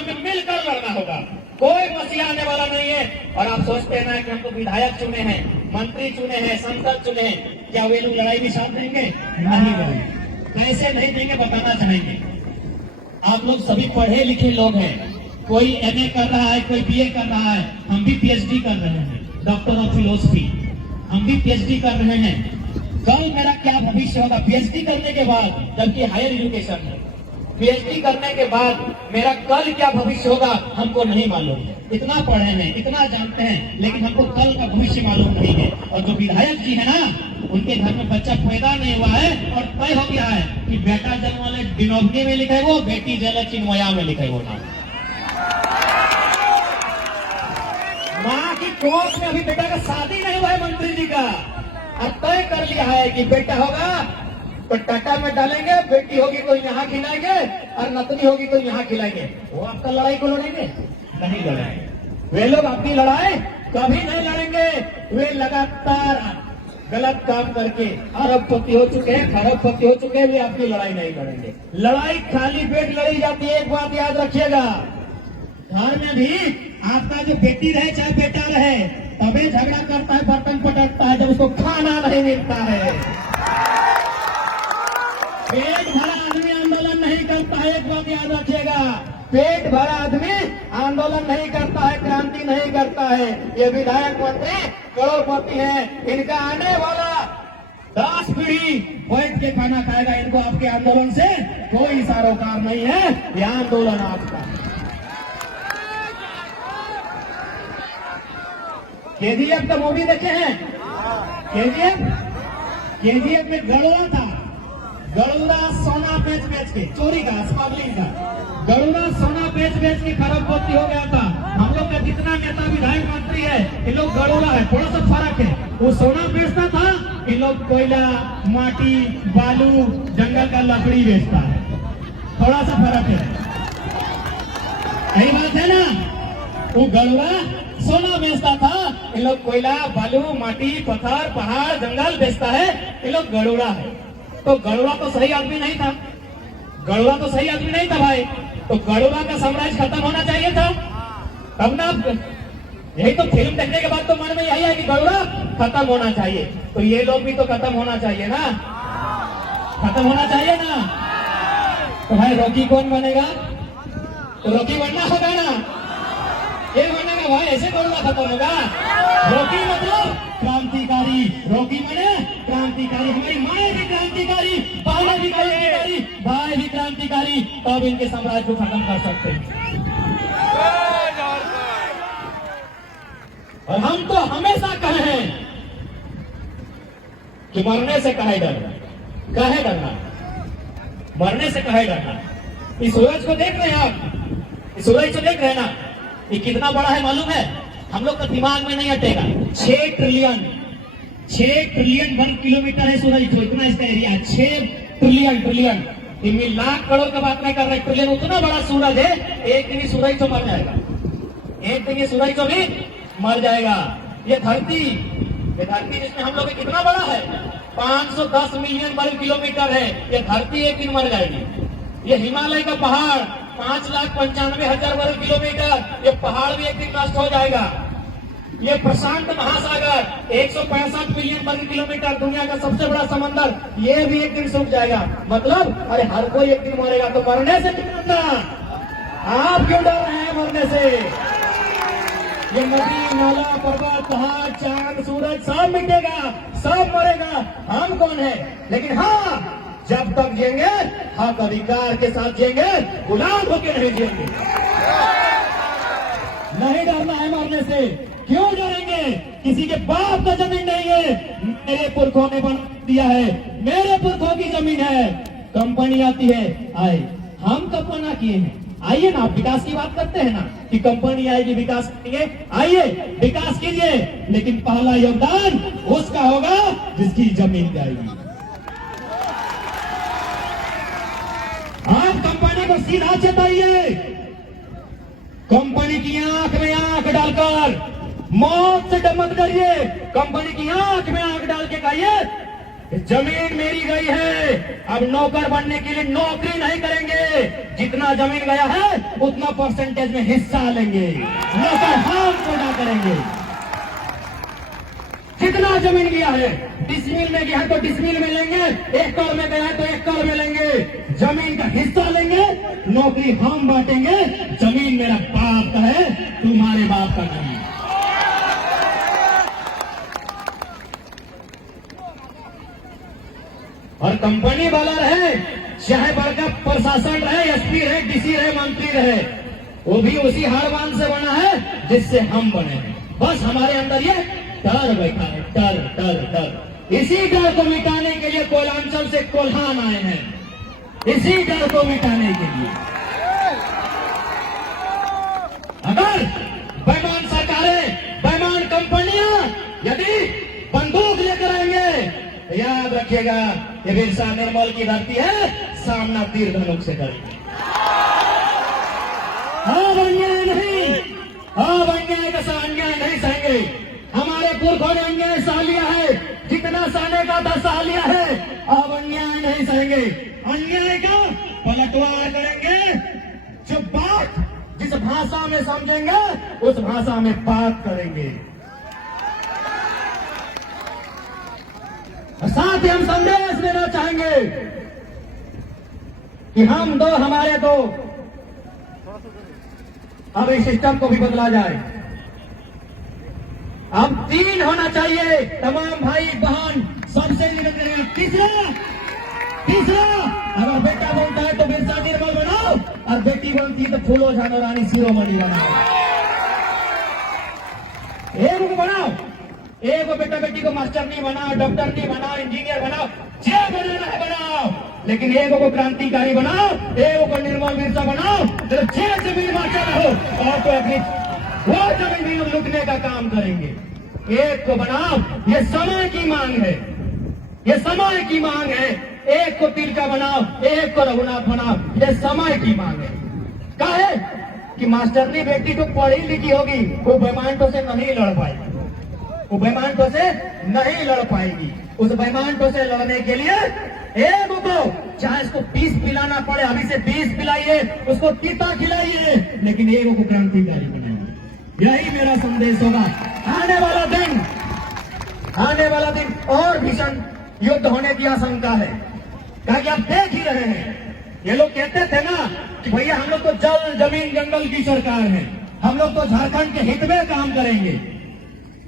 हमें मिलकर लड़ना होगा। कोई मसीहा आने वाला नहीं है। और आप सोचते हैं ना कि हमको विधायक चुने हैं, मंत्री चुने हैं, सांसद चुने हैं, क्या वे लोग लड़ाई भी साथ देंगे? नहीं देंगे। कैसे नहीं देंगे बताना चाहेंगे। आप लोग सभी पढ़े लिखे लोग हैं, कोई एमए कर रहा है, कोई बीए कर रहा है, हम भी पीएचडी कर रहे हैं, डॉक्टर ऑफ फिलोसफी, हम भी पीएचडी कर रहे हैं। कल मेरा क्या भविष्य होगा पीएचडी करने के बाद, जबकि हायर एजुकेशन है, पीएचडी करने के बाद मेरा कल क्या भविष्य होगा हमको नहीं मालूम। इतना पढ़े हैं, इतना जानते हैं, लेकिन हमको कल का भविष्य मालूम नहीं है। और जो विधायक जी है ना, उनके घर में बच्चा पैदा नहीं हुआ है और तय हो गया है कि बेटा जन्म वाले डिनोवनी में लिखे वो, बेटी जन्म चिन्मया में लिखे वो नाम। माँ की कोख में अभी बेटा का शादी नहीं हुआ है मंत्री जी का, अब तय कर लिया है कि बेटा होगा तो टाटा में डालेंगे, बेटी होगी तो यहाँ खिलाएंगे और नतनी होगी तो यहाँ खिलाएंगे। वो आपका लड़ाई को लड़ेंगे? नहीं लड़ेंगे। वे लोग अपनी लड़ाई कभी नहीं लड़ेंगे। वे लगातार गलत काम करके अरबपति हो चुके हैं, खरबपति हो चुके हैं, वे आपकी लड़ाई नहीं लड़ेंगे। लड़ाई खाली पेट लड़ी जाती है। एक बात याद रखिएगा, घर में भी आपका जो बेटी रहे चाहे बेटा रहे, तभी झगड़ा करता है, बर्तन पटकता है जब उसको खाना नहीं मिलता है। पेट भरा आदमी आंदोलन नहीं करता है। एक बात याद रखिएगा, पेट भरा आदमी आंदोलन नहीं करता है, क्रांति नहीं करता है। ये विधायक मंत्री करोड़पति हैं, इनका आने वाला 10 पीढ़ी बैठ के खाना खाएगा। इनको आपके आंदोलन से कोई सरोकार नहीं है। ये आंदोलन आपका। केजीएफ का मूवी देखे हैं? केजीएफ में गड़ुड़ा था, गड़ुड़ा सोना बेच बेच के, चोरी का, स्मगलिंग का, गड़ुड़ा सोना बेच बेच के खरबपति हो गया था। हम लोग का जितना नेता विधायक मंत्री है, इन लोग गड़ुड़ा है, थोड़ा सा फर्क है। वो सोना बेचता था, इन लोग कोयला, माटी, बालू, जंगल का लकड़ी बेचता है। थोड़ा सा फर्क है, यही बात है ना। वो गड़ुड़ा सोना बेचता था, इन लोग कोयला, बालू, माटी, पत्थर, पहाड़, जंगल बेचता है। इन लोग गड़ुड़ा है। तो गड़ुड़ा तो सही आदमी नहीं था, गड़ुड़ा तो सही आदमी नहीं था भाई। तो गड़ुड़ा का साम्राज्य खत्म होना चाहिए था, तब ना। यही तो फिल्म देखने के बाद तो मन में यही है कि गड़ुड़ा खत्म होना चाहिए। तो ये लोग भी तो खत्म होना चाहिए ना, खत्म होना चाहिए ना। तो भाई रॉकी कौन बनेगा? तो रॉकी बनना होगा ना, ये बनेगा भाई। ऐसे गड़ुड़ा खत्म होगा? रॉकी मतलब क्रांतिकारी, रॉकी बने क्रांतिकारी। हमारी माए भी क्रांतिकारी, बहनें भी क्रांतिकारी, भाई भी क्रांतिकारी, तब इनके साम्राज्य को खत्म कर सकते हैं। और हम तो हमेशा कहे हैं कि मरने से काहे डरना, काहे डरना, मरने से काहे डरना। इस सूरज को देख रहे हैं आप, इस सूरज को देख रहे हैं ना, ये कितना बड़ा है मालूम है? हम लोग का दिमाग में नहीं हटेगा। 6 ट्रिलियन वर्ग किलोमीटर है सूरज को, इतना इसका एरिया। 6 ट्रिलियन, इनमें लाख करोड़ का बात नहीं कर रहे, ट्रिलियन। उतना बड़ा सूरज है, एक दिन सूरज तो मर जाएगा, एक दिन ये सूरज तो भी मर जाएगा। ये धरती जिसमें हम लोग कितना बड़ा है, 510 मिलियन वर्ग किलोमीटर है। ये धरती एक दिन मर जाएगी। ये हिमालय का पहाड़ 5,95,000 वर्ग किलोमीटर, ये पहाड़ भी एक दिन नष्ट हो जाएगा। ये प्रशांत महासागर 165 मिलियन वर्ग किलोमीटर, दुनिया का सबसे बड़ा समंदर, ये भी एक दिन सूख जाएगा। मतलब अरे हर कोई एक दिन मरेगा, तो मरने से क्यों डरना? आप क्यों डर रहे हैं मरने से? ये नदी, नाला, पर्वत, पहाड़, चांद, सूरज सब मिटेगा, सब मरेगा। हम कौन है? लेकिन हाँ, जब तक जिएंगे हक अधिकार के साथ जिएंगे, गुलाम होकर नहीं जिएंगे। नहीं डरना है मरने से। क्यों डरेंगे? किसी के बाप का जमीन नहीं है, मेरे पुरखों ने बना दिया है, मेरे पुरखों की जमीन है। कंपनी आती है, आए, हम कब मना किए हैं? आइए ना, आप विकास की बात करते हैं ना कि कंपनी आएगी, विकास करेंगे, आइए विकास कीजिए, लेकिन पहला योगदान उसका होगा जिसकी जमीन जाएगी। आप कंपनी को सीधा चेताइए, कंपनी की आंख में आंख डालकर मौत से डर मत करिए। कंपनी की आंख में आंख डाल के कहिए जमीन मेरी गई है, अब नौकर बनने के लिए नौकरी नहीं करेंगे, जितना जमीन गया है उतना परसेंटेज में हिस्सा लेंगे, नौकर हम पूरा करेंगे। जितना जमीन गया है, डिसमिल में गया है तो डिसमिल में लेंगे, एकड़ में गया है तो एकड़ में लेंगे, जमीन का हिस्सा लेंगे, नौकरी हम बांटेंगे। जमीन मेरा बाप का है, तुम्हारे बाप का नहीं। और कंपनी वाला रहे, चाहे बड़का प्रशासन रहे, एसपी रहे, डीसी रहे, मंत्री रहे, वो भी उसी हारमान से बना है जिससे हम बने हैं। बस हमारे अंदर ये डर बैठा है, डर डर डर। इसी डर को मिटाने के लिए कोयलांचल से कोल्हान आए हैं, इसी डर को मिटाने के लिए। अगर बेईमान सरकारें, बेईमान कंपनियां यदि बंदूक लेकर आएंगे तो याद रखिएगा, ये बिरसा निर्मल की धरती है, सामना तीर धनुक से करेंगे। अब अन्याय नहीं, अब अन्याय का अन्याय नहीं सहेंगे। हमारे पुरखों ने अन्याय सह लिया है, जितना सहने का था सह लिया है, अब अन्याय नहीं सहेंगे। अन्याय का पलटवार करेंगे। जो बात जिस भाषा में समझेंगे उस भाषा में बात करेंगे। साथ ही हम संदेश देना चाहेंगे कि हम दो, हमारे दो, अब इस सिस्टम को भी बदला जाए। अब 3 होना चाहिए, तमाम भाई बहन सबसे निवेदन है। तीसरा अगर बेटा बोलता है तो बिरसा निर्मल बनाओ, और बेटी बोलती है तो फूलो झानो रानी शिरोमणि बनाओ। एक को बनाओ, एक बेटा बेटी को मास्टर नहीं बनाओ, डॉक्टर नहीं बनाओ, इंजीनियर बनाओ, जो बनाना है बनाओ, लेकिन एक को क्रांतिकारी बनाओ, एक को निर्मल बिरसा बनाओ। तो जमीन मास्टर हो और तो अपनी वो जमीन लुटने का काम करेंगे। एक को बनाओ, ये समय की मांग है, ये समय की मांग है। एक को तिलका बनाओ, एक को रघुनाथ बनाओ, ये समय की मांग है। काहे कि मास्टरनी बेटी को पढ़ी लिखी होगी, वो बेईमानों से नहीं लड़ पाएगी, वो बेईमानों से नहीं लड़ पाएगी। उस बेईमानों से लड़ने के लिए एक को चाहे इसको 20 पिलाना पड़े, अभी से 20 पिलाइए, उसको पिता खिलाइए, लेकिन एक को क्रांतिकारी बनाइए। यही मेरा संदेश होगा। आने वाला दिन और भीषण युद्ध होने की आशंका है, क्योंकि आप देख ही रहे हैं। ये लोग कहते थे ना कि भैया हम लोग तो जल जमीन जंगल की सरकार है, हम लोग तो झारखंड के हित में काम करेंगे,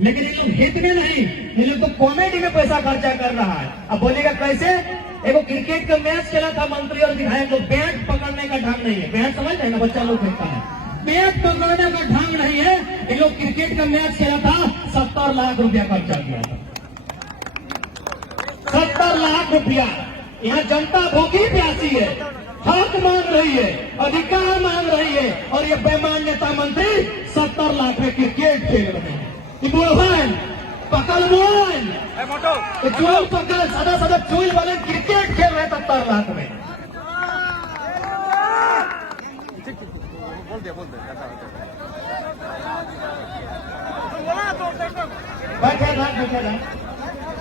लेकिन ये लोग हित में नहीं, ये लोग तो कॉमेडी में पैसा खर्चा कर रहा है। अब बोलेगा कैसे? एगो क्रिकेट का मैच खेला था मंत्री और विधायक को, बैट पकड़ने का ढंग नहीं है। बैट समझ रहे ना, बच्चा लोग खेलता है, बैट पकड़ने का ढंग नहीं है। ये लोग क्रिकेट का मैच खेला था, 70 लाख रुपया खर्चा किया था, 70 लाख रुपया। यहाँ जनता भूखी प्यासी है, हक मांग रही है, अधिकार मांग रही है, और ये बेईमान नेता मंत्री 70 लाख में क्रिकेट खेल रहे हैं। पकड़ मोहन चूल पकड़ सदा चूल वाले क्रिकेट खेल रहे 70 लाख में।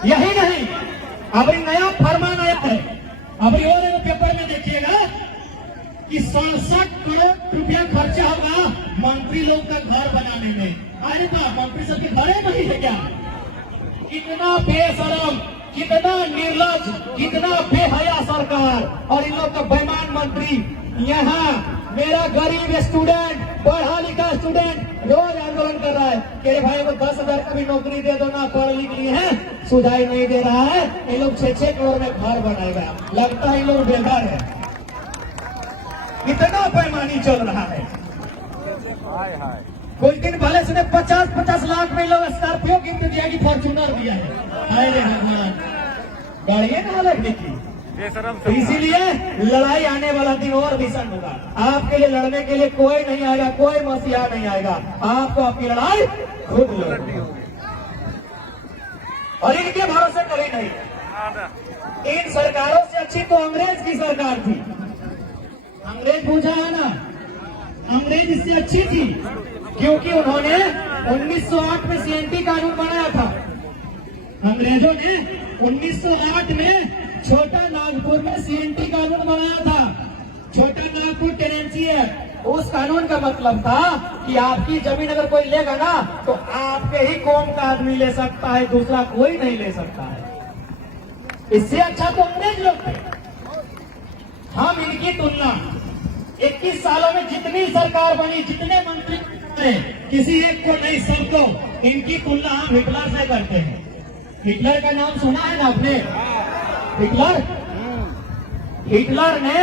यही नहीं, अब नया फरमान आया है, अब और एक पेपर में देखिएगा कि 67 करोड़ रुपया खर्चा होगा मंत्री लोग का घर बनाने में। अरे था मंत्री सब के घरे नहीं है क्या? कितना बेशरम, कितना निर्लज, कितना बेहया सरकार, और इन लोग का बेईमान मंत्री। यहाँ मेरा गरीब स्टूडेंट, पढ़ा लिखा स्टूडेंट रोज आंदोलन कर रहा है कि अरे भाई को 10,000 का भी नौकरी दे दो ना, पढ़ लिख लिए हैं, सुधाई नहीं दे रहा है। ये लोग 6-6 करोड़ में घर बनाएगा, लगता है ये लोग बेघर है। इतना बेईमानी चल रहा है। कुछ दिन पहले सुने 50-50 लाख में लोग स्कॉर्पियो गिफ्ट दिया कि फॉर्चूनर दिया है। अरे भगवान, गाड़ियां कहाँ लगने की? तो इसीलिए लड़ाई आने वाला दिन और भीषण होगा। आपके लिए लड़ने के लिए कोई नहीं आएगा, कोई मसीहा नहीं आएगा, आपको आपकी लड़ाई खुद लड़नी होगी। और इनके भरोसे कभी नहीं। इन सरकारों से अच्छी तो अंग्रेज की सरकार थी। अंग्रेज पूछा है ना, अंग्रेज इससे अच्छी थी, क्योंकि उन्होंने 1908 में CNT कानून बनाया था। अंग्रेजों ने 1908 में छोटा नागपुर में सीएनटी कानून बनाया था, छोटा नागपुर टेनेंसी एक्ट। उस कानून का मतलब था कि आपकी जमीन अगर कोई लेगा ना तो आपके ही कौम का आदमी ले सकता है, दूसरा कोई नहीं ले सकता है। इससे अच्छा तो अंग्रेज लोग थे। हम इनकी तुलना 21 सालों में जितनी सरकार बनी, जितने मंत्री बने, किसी एक को नहीं, सबको इनकी तुलना हम हिटलर से करते हैं। हिटलर का नाम सुना है ना आपने? हिटलर ने